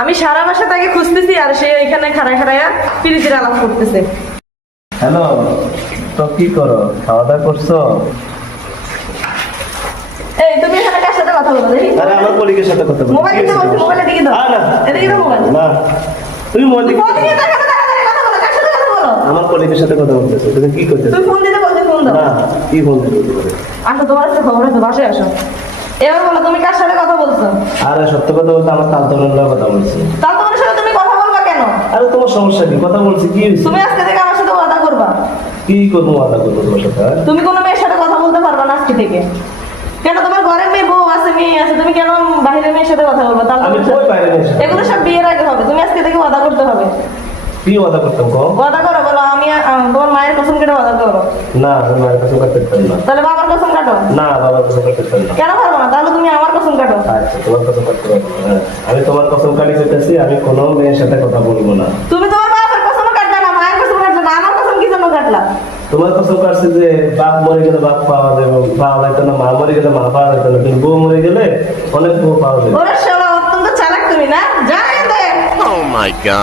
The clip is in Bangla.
আমি সারা মাসে তাকে খুঁজতেছি আর সে এখানে খাড়ায় খাড়ায় পিরিতির আলাপ করতেছে। হ্যালো, তো কি করো? খাওয়া দাওয়া করছো? এই তুমি এখানে কার সাথে কথা বলো দেখি? আরে আমার কলিগের সাথে কথা বলছি। মোবাইল দিতে বলছি, মোবাইলে দিকে দাও। না এদিকে দাও মোবাইল। না, তুমি মোবাইল ফোন দিয়ে তাকাতে তাড়াতাড়ি কথা বলো, কার সাথে কথা বলো? আমার কলিগের সাথে কথা বলতেছো, তুমি কি করতেছো? তুমি ফোন দিতে বলছি, ফোন দাও। না, কি ফোন দিতে? আসো, তোমার সাথে খবর আছে, বাসায় আসো। এবার বলো তুমি কার সাথে কথা বলছো? আরে সত্য কথা বলতে আমার তালতনের কথা বলছি। তাহলে তোমার সাথে তুমি কথা বলবা কেন? আরে তোমার সমস্যা কি? কথা বলছি, কি হয়েছে? তুমি আজকে থেকে আমার সাথে ওয়াদা করবা। কি করবো? আদা করবো তোমার সাথে? তুমি কোনো মেয়ের সাথে কথা বলতে পারবা না আজকে থেকে। কেন? তোমার ঘরে মেয়ে বউ আছে, মেয়ে আছে, তুমি কেন বাইরের মেয়ের সাথে কথা বলবা? তাহলে আমি কই বাইরে মেয়ের সাথে? এগুলো সব বিয়ের আগে হবে, তুমি আজকে থেকে ওয়াদা করতে হবে। কি ওয়াদা করতাম কো? ওয়াদা করো, বলো আমি তোমার মায়ের কসম কেটে ওয়াদা করো। না, আমি মায়ের কাছে করতে পারতাম না। তাহলে বাবার কসম কাটো। না, বাবার কাছে করতে পারতাম না। কেন পারবো না? তাহলে তুমি আমার কসম কাটো। আচ্ছা, তোমার কসম কাটতে পারবো না। হ্যাঁ, আমি তোমার কসম কাটি যেতেছি, আমি কোনো মেয়ের সাথে কথা বলবো না। তুমি তোমার বাবার কসম কাটলা না, মায়ের কসম কাটলা না, আমার কসম কি জন্য কাটলা? তোমার কসম কাটছে যে বাপ মরে গেলে বাপ পাওয়া যাবে, পাওয়া যেত না, মা মরে গেলে মা পাওয়া যেত না, কিন্তু বউ মরে গেলে অনেক বউ পাওয়া যাবে। ওরে শালা, অত্যন্ত চালাক তুমি না, যা এখান থেকে। Oh my god.